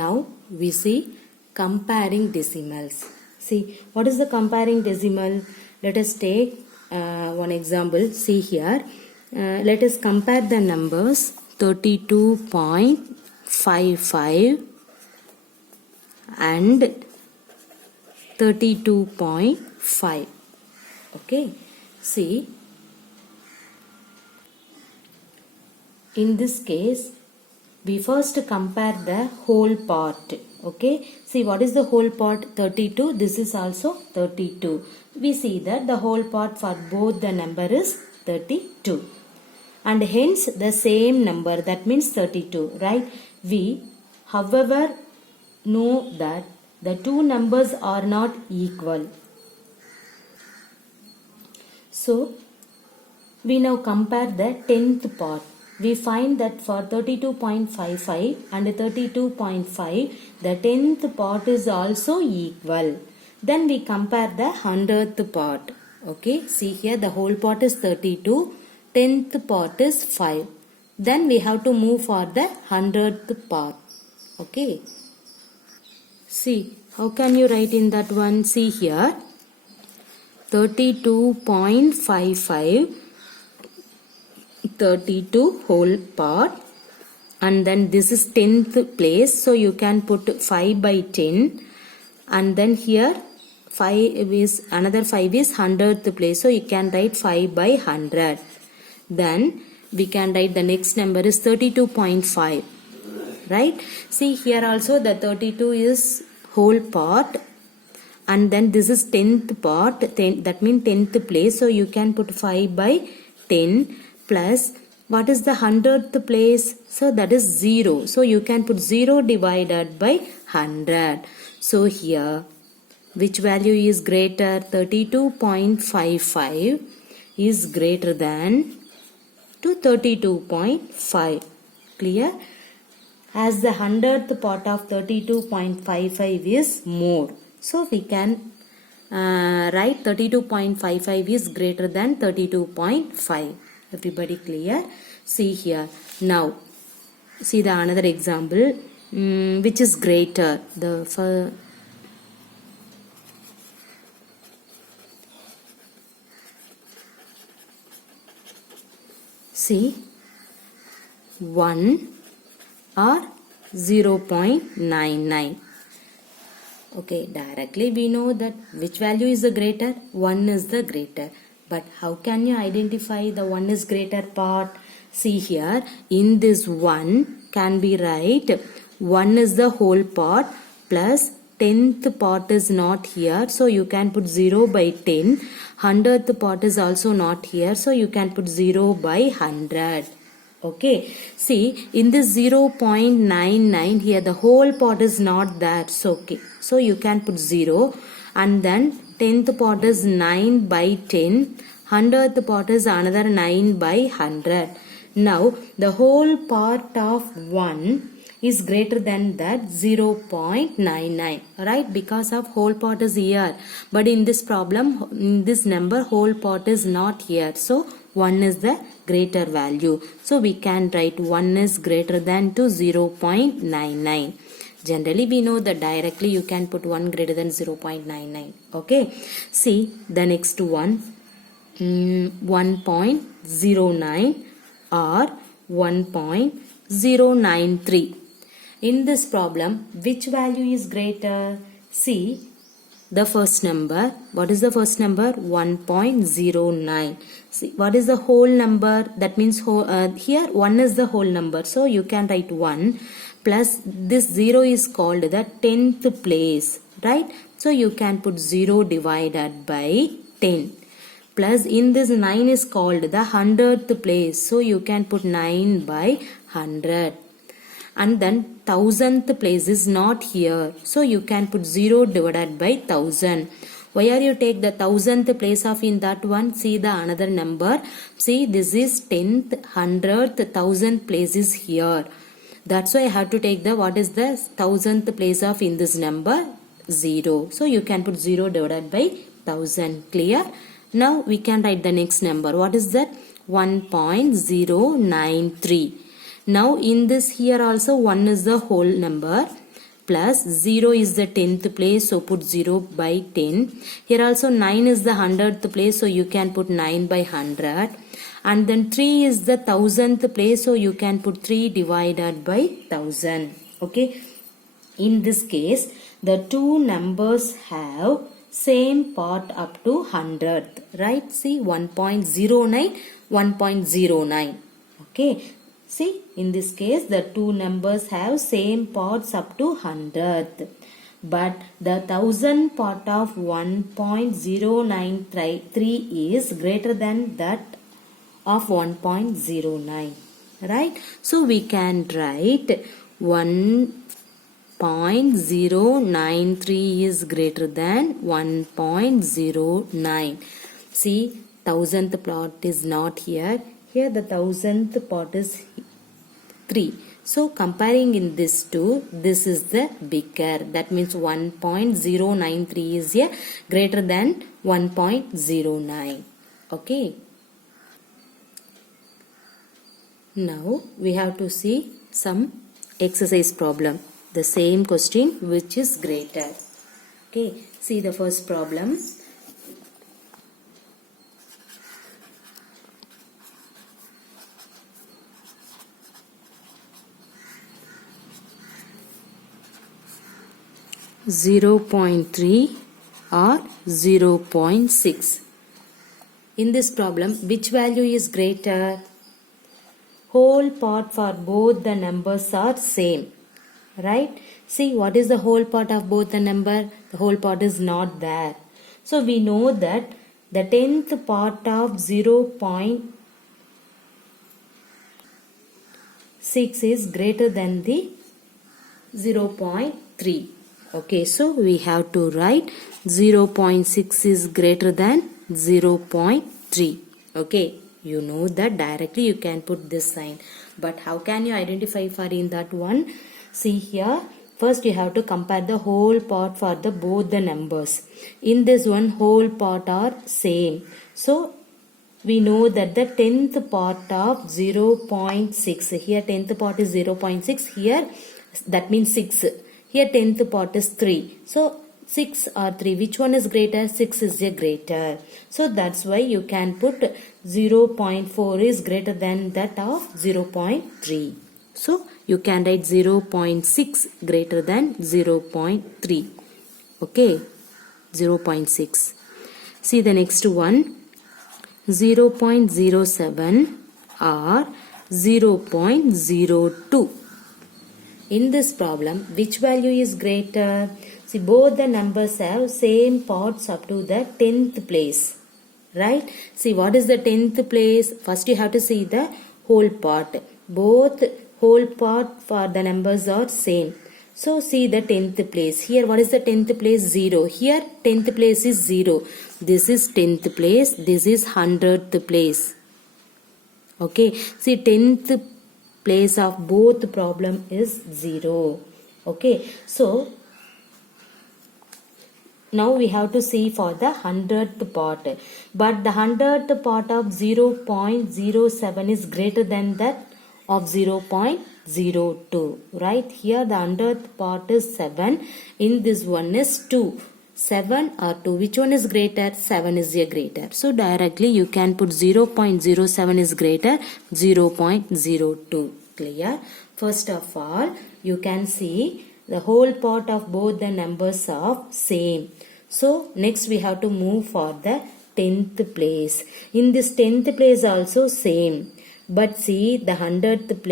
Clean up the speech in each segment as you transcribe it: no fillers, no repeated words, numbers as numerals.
Now we see comparing decimals. See, what is the comparing decimal? Let us take one example. See here. Let us compare the numbers 32.55 and 32.5. Okay. See, in this case, we first compare the whole part. Okay. See, what is the whole part? 32. This is also 32. We see that the whole part for both the number is 32. And hence the same number, that means 32. Right? We, however, know that the two numbers are not equal. So, we now compare the 10th part. We find that for 32.55 and 32.5, the 10th part is also equal. Then we compare the 100th part. Okay, see here the whole part is 32, 10th part is 5. Then we have to move for the 100th part. Okay. See, how can you write in that one? See here, 32.55, 32 whole part, and then this is 10th place, so you can put 5 by 10, and then here 5 is another 5 is 100th place, so you can write 5 by 100. Then we can write the next number is 32.5. Right? See here also the 32 is whole part, and then this is 10th part, that means 10th place, so you can put 5 by 10 plus what is the 100th place? So that is 0. So you can put 0 divided by 100. So here, which value is greater? 32.55 is greater than to 32.5. Clear? As the 100th part of 32.55 is more. So we can write 32.55 is greater than 32.5. Everybody clear? See here. Now, see the another example. Which is greater? See, 1 or 0.99. Okay, directly we know that which value is the greater? 1 is the greater. But how can you identify the 1 is greater part? See here, in this 1 can be write 1 is the whole part plus 10th part is not here. So you can put 0 by 10. 100th part is also not here. So you can put 0 by 100. Okay. See, in this 0.99 here, the whole part is not there. So, okay. So you can put 0. And then 10th part is 9 by 10. 100th part is another 9 by 100. Now, the whole part of 1 is greater than that 0.99. Right? Because of whole part is here. But in this problem, in this number, whole part is not here. So, 1 is the greater value. So, we can write 1 is greater than to 0.99. Generally, we know that directly you can put 1 greater than 0.99. Okay. See the next one. 1.09 or 1.093. In this problem, which value is greater? See the first number. What is the first number? 1.09. See, what is the whole number? That means here 1 is the whole number. So you can write 1 plus this 0 is called the 10th place. Right? So you can put 0 divided by 10. Plus in this 9 is called the 100th place. So you can put 9 by 100. And then 1000th place is not here. So you can put 0 divided by 1000. Why are you take the 1000th place of in that one? See the another number. See, this is 10th, 100th, 1000th place is here. That's why I have to take the what is the 1000th place of in this number? 0. So you can put 0 divided by 1000. Clear? Now we can write the next number. What is that? 1.093. Now in this here also 1 is the whole number plus 0 is the 10th place, so put 0 by 10. Here also 9 is the 100th place, so you can put 9 by 100. And then 3 is the 1000th place, so you can put 3 divided by 1000. Okay. In this case, the two numbers have same part up to 100th, right? See 1.09, 1.09. Okay. See, in this case, the two numbers have same parts up to 100th. But the 1000 part of 1.093 is greater than that of 1.09. Right? So, we can write 1.093 is greater than 1.09. See, 1000th part is not here. Here the 1000th part is 3. So comparing in this two, this is the bigger. That means 1.093 is a greater than 1.09. Okay. Now we have to see some exercise problem. The same question which is greater. Okay. See the first problem. (0.3) or 0.6. In this problem, which value is greater? Whole part for both the numbers are same. Right? See, what is the whole part of both the number? The whole part is not there. So, we know that the 10th part of 0.6 is greater than the 0.3. Okay, so we have to write 0.6 is greater than 0.3. Okay, you know that directly you can put this sign. But how can you identify for in that one? See here, first you have to compare the whole part for the both the numbers. In this one, whole part are same. So, we know that the 10th part of 0.6, here 10th part is 0.6, here that means 6. Here 10th part is 3. So 6 or 3, which one is greater? 6 is a greater. So that's why you can put 0.4 is greater than that of 0.3. So you can write 0.6 greater than 0.3. Okay, 0.6. See the next one, 0.07 or 0.02. In this problem, which value is greater? See, both the numbers have same parts up to the 10th place. Right? See, what is the 10th place? First you have to see the whole part. Both whole part for the numbers are same. So, see the 10th place. Here, what is the 10th place? 0. Here, 10th place is 0. This is 10th place. This is 100th place. Okay. See, 10th place of both problem is 0. Okay. So, now we have to see for the 100th part. But the 100th part of 0.07 is greater than that of 0.02. Right? Here the 100th part is 7. In this one is 2. 7 or 2. Which one is greater? 7 is a greater. So directly you can put 0.07 is greater 0.02. Clear? First of all, you can see the whole part of both the numbers are same. So next we have to move for the 10th place. In this 10th place also same. But see the 100th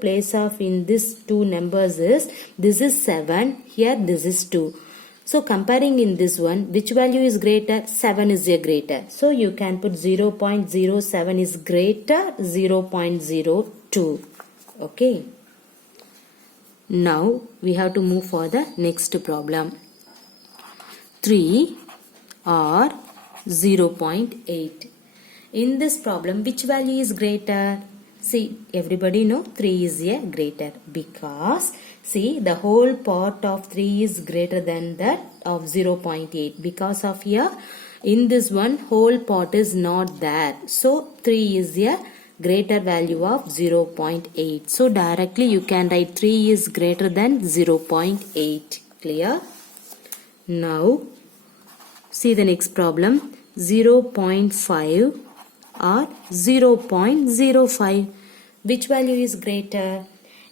place of in this two numbers is, this is 7, here this is 2. So comparing in this one, which value is greater? 7 is a greater. So you can put 0.07 is greater 0.02. Okay. Now we have to move for the next problem. 3 or 0.8. In this problem, which value is greater? See, everybody know 3 is a greater because see the whole part of 3 is greater than that of 0.8 because of here in this one whole part is not there. So 3 is a greater value of 0.8. So directly you can write 3 is greater than 0.8. Clear? Now see the next problem. 0.5 or 0.05. Which value is greater?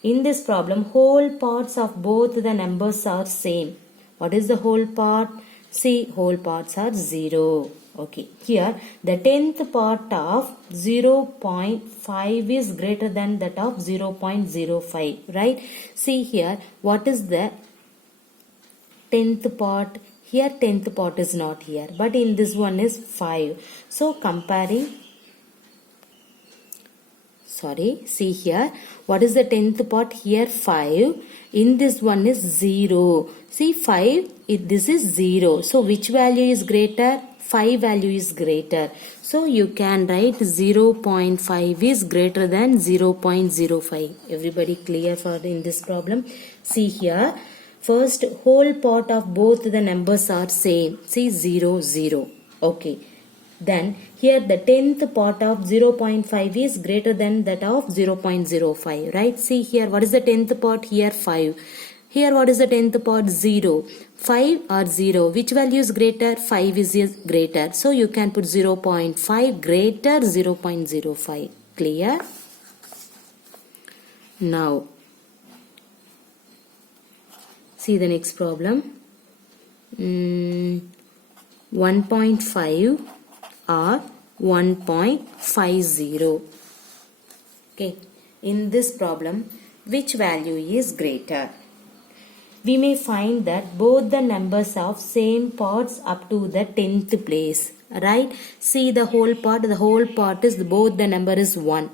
In this problem, whole parts of both the numbers are same. What is the whole part? See, whole parts are 0. Okay, here the 10th part of 0.5 is greater than that of 0.05, right? See here, what is the 10th part? Here 10th part is not here, but in this one is 5. So comparing, see here, what is the 10th part? Here 5. In this one is 0. See 5, this is 0. So which value is greater? 5 value is greater. So you can write 0.5 is greater than 0.05. Everybody clear for in this problem? See here, first whole part of both the numbers are same. See 0, 0. Okay. Then here the 10th part of 0.5 is greater than that of 0.05, right? See here, what is the 10th part? Here 5. Here what is the 10th part? 0. 5 or 0. Which value is greater? 5 is greater. So you can put 0.5 greater 0.05. Clear? Now see the next problem. 1.5 or 1.50. Okay. In this problem, which value is greater? We may find that both the numbers of same parts up to the 10th place, right? See the whole part is both the number is 1.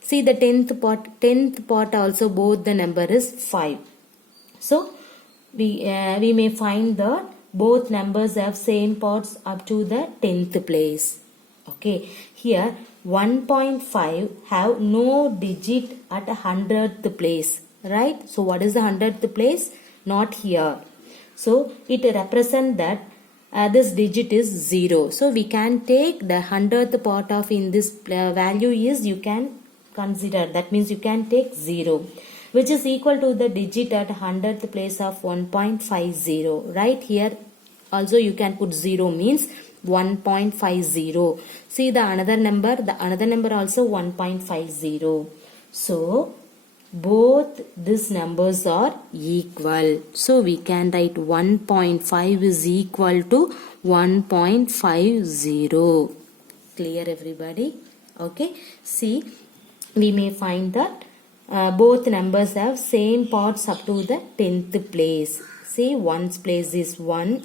See the 10th part also both the number is 5. So we may find that both numbers have same parts up to the 10th place. Okay, here 1.5 have no digit at 100th place, right? So what is the 100th place? Not here. So it represents that this digit is 0. So we can take the 100th part of in this value is you can consider. That means you can take 0, which is equal to the digit at 100th place of 1.50, right? Here also you can put 0 means 1.50. See the another number also 1.50. So both these numbers are equal. So we can write 1.5 is equal to 1.50. Clear everybody? Okay. See, we may find that both numbers have same parts up to the 10th place. See, one's place is 1,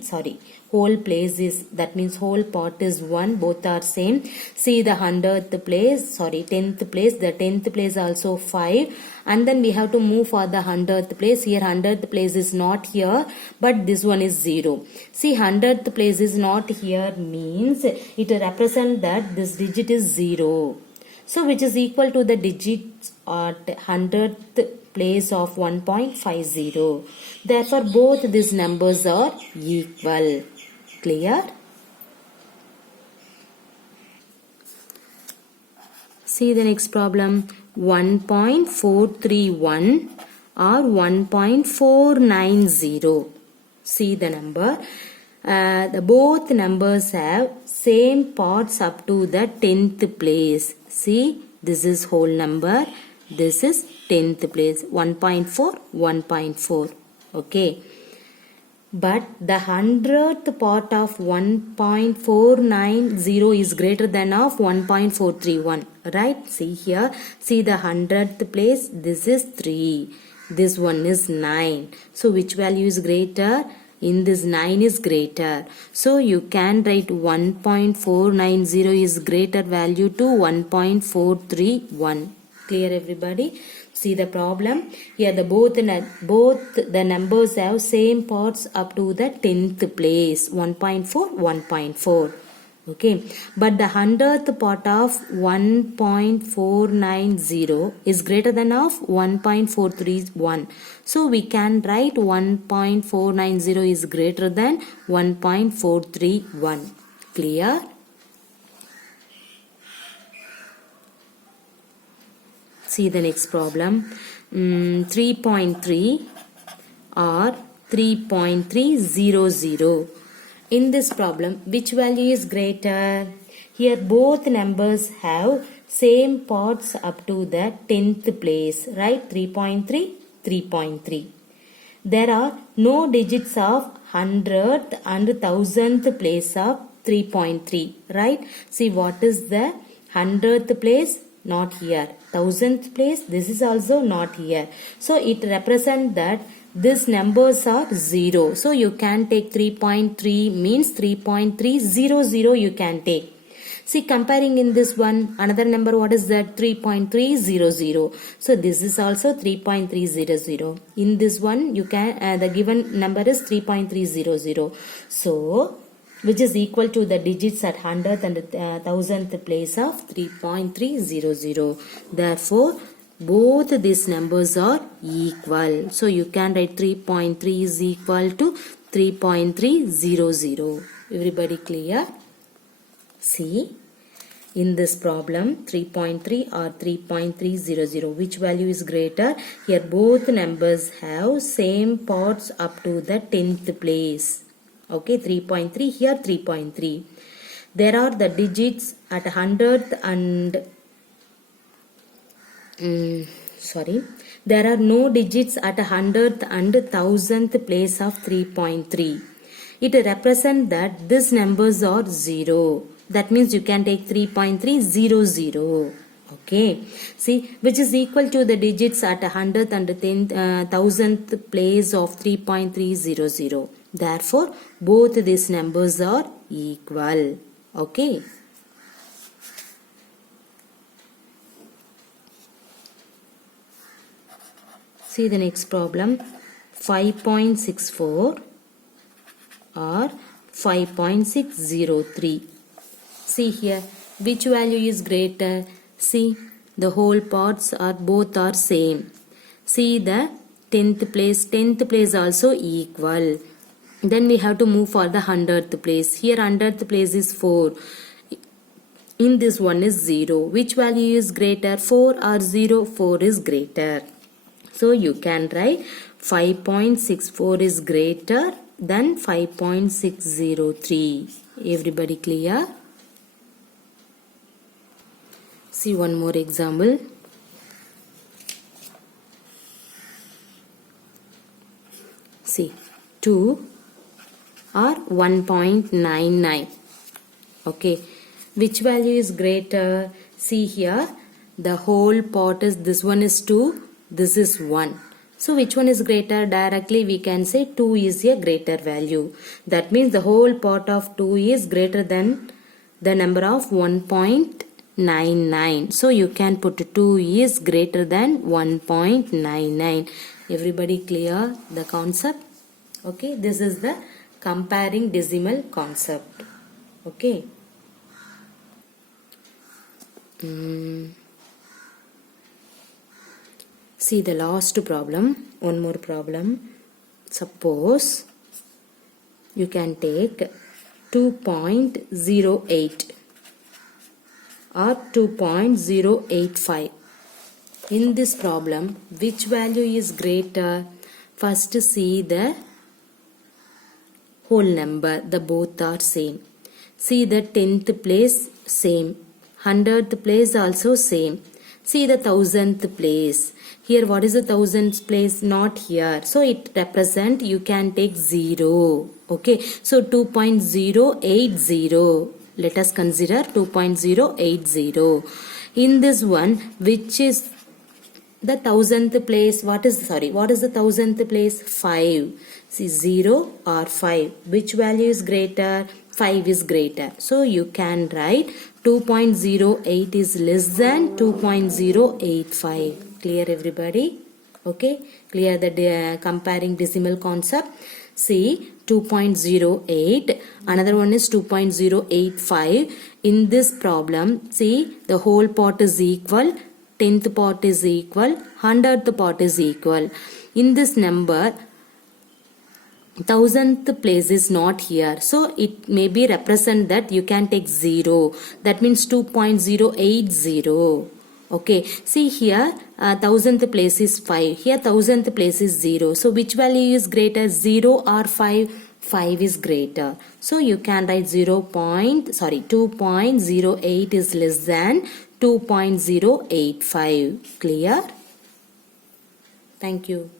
whole place is, that means whole part is 1, both are same. See the 10th place, the 10th place also 5, and then we have to move for the 100th place. Here 100th place is not here, but this one is 0. See 100th place is not here means it represents that this digit is 0. So which is equal to the digit at 100th place of 1.50. Therefore both these numbers are equal. Clear? See the next problem. 1.431 or 1.490. See the number. Both numbers have same parts up to the 10th place. See, this is whole number. This is 10th place. 1.4, 1.4. Okay. But the 100th part of 1.490 is greater than of 1.431. Right? See here. See the 100th place. This is 3. This one is 9. So which value is greater? In this 9 is greater. So you can write 1.490 is greater value to 1.431. Clear everybody? See the problem. Here both the numbers have same parts up to the 10th place. 1.4, 1.4. Okay. But the 100th part of 1.490 is greater than of 1.431. So we can write 1.490 is greater than 1.431. Clear? See the next problem. 3.3 or 3.300. In this problem, which value is greater? Here both numbers have same parts up to the 10th place, right? 3.3, 3.3. There are no digits of 100th and 1000th place of 3.3, right? See, what is the 100th place? Not here. 1000th place, this is also not here. So it represents that these numbers are 0. So you can take 3.3 means 3.300 you can take. See, comparing in this one, another number, what is that? 3.300. So this is also 3.300. In this one, you can, the given number is 3.300. So, which is equal to the digits at 100th and 1000th place of 3.300. Therefore, both these numbers are equal. So you can write 3.3 is equal to 3.300. Everybody clear? See, in this problem 3.3 or 3.300, which value is greater? Here both numbers have same parts up to the 10th place. Okay, 3.3 here, 3.3. There are the digits at 100th and there are no digits at 100th and 1000th place of 3.3. It represents that these numbers are 0. That means you can take 3.300. Okay. See, which is equal to the digits at 100th and 1000th place of 3.300. Therefore, both these numbers are equal. Okay. See the next problem. 5.64 or 5.603. See here, which value is greater? See, the whole parts are both are same. See the 10th place also equal. Then we have to move for the 100th place. Here 100th place is 4. In this one is 0. Which value is greater? 4 or 0? 4 is greater. So you can write 5.64 is greater than 5.603. Everybody clear? See one more example. See, 2 or 1.99. Okay, which value is greater? See here, the whole part is, this one is 2, this is 1. So which one is greater? Directly we can say 2 is a greater value. That means the whole part of 2 is greater than the number of 1.99. So you can put 2 is greater than 1.99. Everybody clear the concept? Okay, this is the comparing decimal concept. Okay. See the last problem, one more problem. Suppose you can take 2.08 or 2.085. In this problem, which value is greater? First see the whole number, the both are same. See the 10th place same, 100th place also same. See the 1000th place. Here what is the 1000th place? Not here. So it represent, you can take 0. Okay. So 2.080. Let us consider 2.080. In this one, which is the 1000th place? What is the 1000th place? 5. See 0 or 5. Which value is greater? 5 is greater. So you can write 2.08 is less than 2.085. Clear everybody? Okay. Clear the comparing decimal concept. See 2.08. Another one is 2.085. In this problem, see the whole part is equal. 10th part is equal. 100th part is equal. In this number, 1000th place is not here. So it may be represent that you can take 0. That means 2.080. Okay, see here, 1000th place is 5. Here 1000th place is 0. So which value is greater, 0 or 5? 5 is greater. So you can write 2.08 is less than 2.085. Clear? Thank you.